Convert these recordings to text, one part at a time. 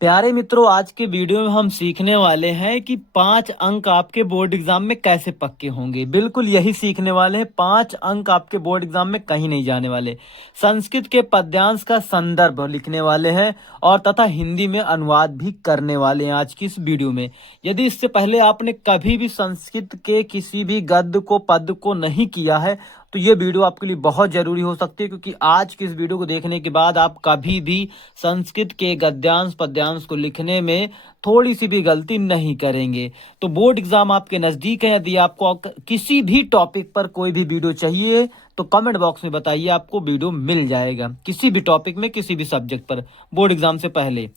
प्यारे मित्रों, आज के वीडियो में हम सीखने वाले हैं कि 5 अंक आपके बोर्ड एग्जाम में कैसे पक्के होंगे। बिल्कुल यही सीखने वाले हैं। 5 अंक आपके बोर्ड एग्जाम में कहीं नहीं जाने वाले। संस्कृत के पद्यांश का संदर्भ लिखने वाले हैं और तथा हिंदी में अनुवाद भी करने वाले हैं आज की इस वीडियो में। यदि इससे पहले आपने कभी भी संस्कृत के किसी भी गद्य को पद को नहीं किया है तो ये वीडियो आपके लिए बहुत जरूरी हो सकती है, क्योंकि आज की इस वीडियो को देखने के बाद आप कभी भी संस्कृत के गद्यांश पद्यांश को लिखने में थोड़ी सी भी गलती नहीं करेंगे। तो बोर्ड एग्जाम आपके नजदीक है। यदि आपको किसी भी टॉपिक पर कोई भी वीडियो चाहिए तो कमेंट बॉक्स में बताइए, आपको वीडियो मिल जाएगा किसी भी टॉपिक में, किसी भी सब्जेक्ट पर बोर्ड एग्जाम से पहले।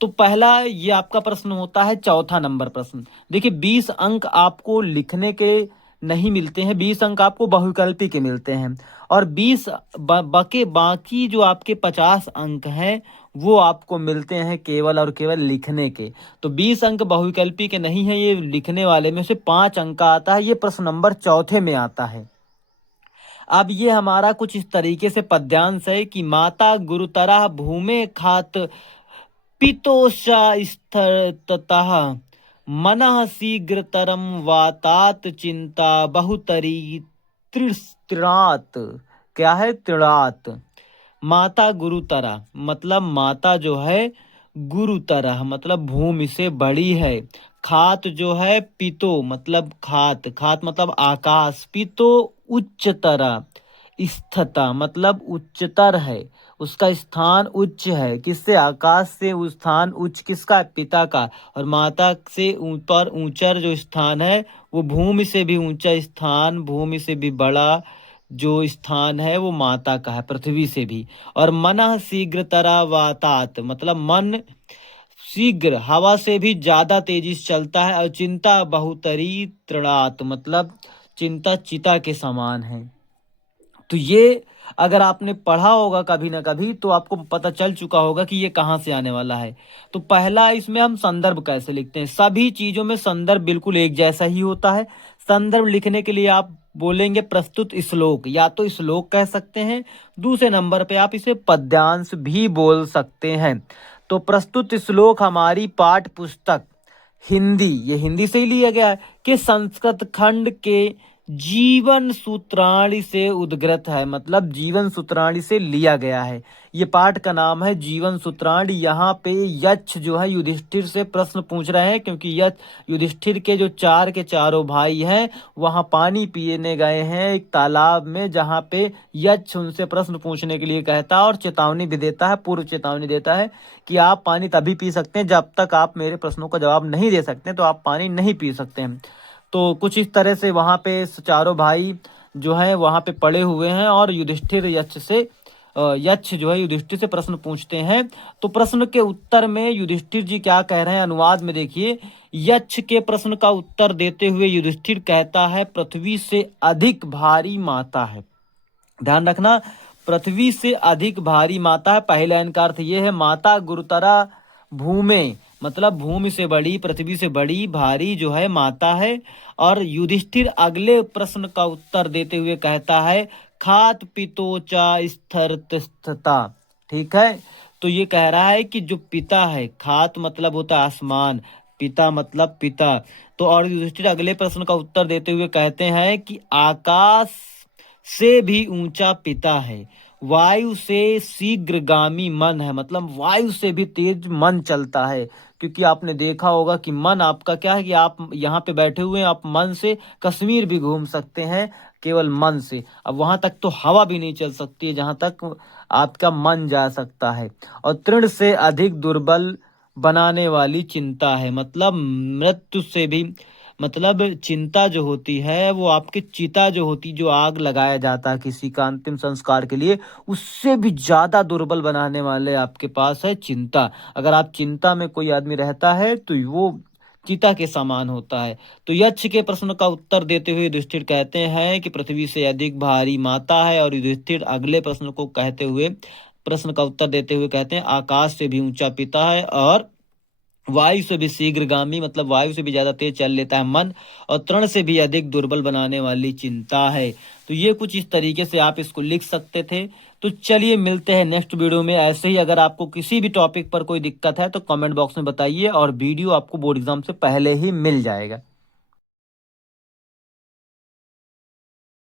तो पहला ये आपका प्रश्न होता है, चौथा नंबर प्रश्न। देखिए 20 अंक आपको लिखने के नहीं मिलते हैं, 20 अंक आपको बहुविकल्पी के मिलते हैं और 20 बके बाकी जो आपके 50 अंक हैं वो आपको मिलते हैं केवल और केवल लिखने के। तो 20 अंक बहुविकल्पी के नहीं है, ये लिखने वाले में से 5 अंक का आता है। ये प्रश्न नंबर चौथे में आता है। अब ये हमारा कुछ इस तरीके से पद्यांश है कि माता गुरुतरा भूमे खात पितोषा स्थिरतः मनः शीघ्रतरम वातात चिंता बहुतरी तृणात। क्या है? तृणात। माता गुरुतरा मतलब माता जो है गुरुतरा मतलब भूमि से बड़ी है। खात जो है पितो मतलब खात, खात मतलब आकाश। पितो उच्चतरा, स्थिता मतलब उच्चतर है, उसका स्थान उच्च है। किससे? आकाश से उस स्थान उच्च किसका? पिता का। और माता से ऊपर ऊंचर जो स्थान है वो भूमि से भी ऊंचा स्थान, भूमि से भी बड़ा जो स्थान है वो माता का है, पृथ्वी से भी। और मनः शीघ्र तरा वातात मतलब मन शीघ्र हवा से भी ज्यादा तेजी से चलता है। और चिंता बहुतरी तृणात मतलब चिंता चिता के समान है। तो ये अगर आपने पढ़ा होगा कभी ना कभी तो आपको पता चल चुका होगा कि ये कहाँ से आने वाला है। तो पहला इसमें हम संदर्भ कैसे लिखते हैं। सभी चीजों में संदर्भ बिल्कुल एक जैसा ही होता है। संदर्भ लिखने के लिए आप बोलेंगे प्रस्तुत श्लोक, या तो श्लोक कह सकते हैं, दूसरे नंबर पे आप इसे पद्यांश भी बोल सकते हैं। तो प्रस्तुत श्लोक हमारी पाठ्य पुस्तक हिंदी, ये हिंदी से ही लिया गया है, कि संस्कृत खंड के जीवन सूत्राणी से उद्गृत है, मतलब जीवन सूत्राणी से लिया गया है। ये पाठ का नाम है जीवन सूत्राणी। यहाँ पे यक्ष जो है युधिष्ठिर से प्रश्न पूछ रहे हैं, क्योंकि यक्ष युधिष्ठिर के जो चार के चारों भाई हैं वहां पानी पीने गए हैं एक तालाब में, जहाँ पे यक्ष उनसे प्रश्न पूछने के लिए कहता है और चेतावनी भी देता है, पूर्व चेतावनी देता है कि आप पानी तभी पी सकते हैं जब तक आप मेरे प्रश्नों का जवाब नहीं दे सकते, तो आप पानी नहीं पी सकते हैं। तो कुछ इस तरह से वहां पे चारों भाई जो है वहां पे पड़े हुए हैं और युधिष्ठिर यक्ष से यक्ष जो है युधिष्ठिर से प्रश्न पूछते हैं। तो प्रश्न के उत्तर में युधिष्ठिर जी क्या कह रहे हैं, अनुवाद में देखिए। यक्ष के प्रश्न का उत्तर देते हुए युधिष्ठिर कहता है, पृथ्वी से अधिक भारी माता है। ध्यान रखना, पृथ्वी से अधिक भारी माता है। पहले लाइन का अर्थ यह है, माता गुरुतरा भूमे मतलब भूमि से बड़ी, पृथ्वी से बड़ी, भारी जो है माता है। और युधिष्ठिर अगले प्रश्न का उत्तर देते हुए कहता है, खात पितोचा स्थिरता। ठीक है, तो ये कह रहा है कि जो पिता है, खात मतलब होता है आसमान, पिता मतलब पिता। तो और युधिष्ठिर अगले प्रश्न का उत्तर देते हुए कहते हैं कि आकाश से भी ऊंचा पिता है, वायु से शीघ्रगामी मन है, मतलब वायु से भी तेज मन चलता है। क्योंकि आपने देखा होगा कि मन आपका क्या है कि आप यहाँ पे बैठे हुए हैं, आप मन से कश्मीर भी घूम सकते हैं केवल मन से। अब वहां तक तो हवा भी नहीं चल सकती है जहां तक आपका मन जा सकता है। और तृण से अधिक दुर्बल बनाने वाली चिंता है, मतलब मृत्यु से भी, मतलब चिंता जो होती है वो आपकी चिता जो होती, जो आग लगाया जाता है किसी का अंतिम संस्कार के लिए, उससे भी ज्यादा दुर्बल बनाने वाले आपके पास है चिंता। अगर आप चिंता में कोई आदमी रहता है तो वो चिता के समान होता है। तो यक्ष के प्रश्न का उत्तर देते हुए युधिष्ठिर कहते हैं कि पृथ्वी से अधिक भारी माता है। और युधिष्ठिर अगले प्रश्न को कहते हुए, प्रश्न का उत्तर देते हुए कहते हैं, आकाश से भी ऊंचा पिता है। और वायु से भी शीघ्रगामी मतलब वायु से भी ज्यादा तेज चल लेता है मन, और तृण से भी अधिक दुर्बल बनाने वाली चिंता है। तो ये कुछ इस तरीके से आप इसको लिख सकते थे। तो चलिए मिलते हैं नेक्स्ट वीडियो में। ऐसे ही अगर आपको किसी भी टॉपिक पर कोई दिक्कत है तो कमेंट बॉक्स में बताइए, और वीडियो आपको बोर्ड एग्जाम से पहले ही मिल जाएगा।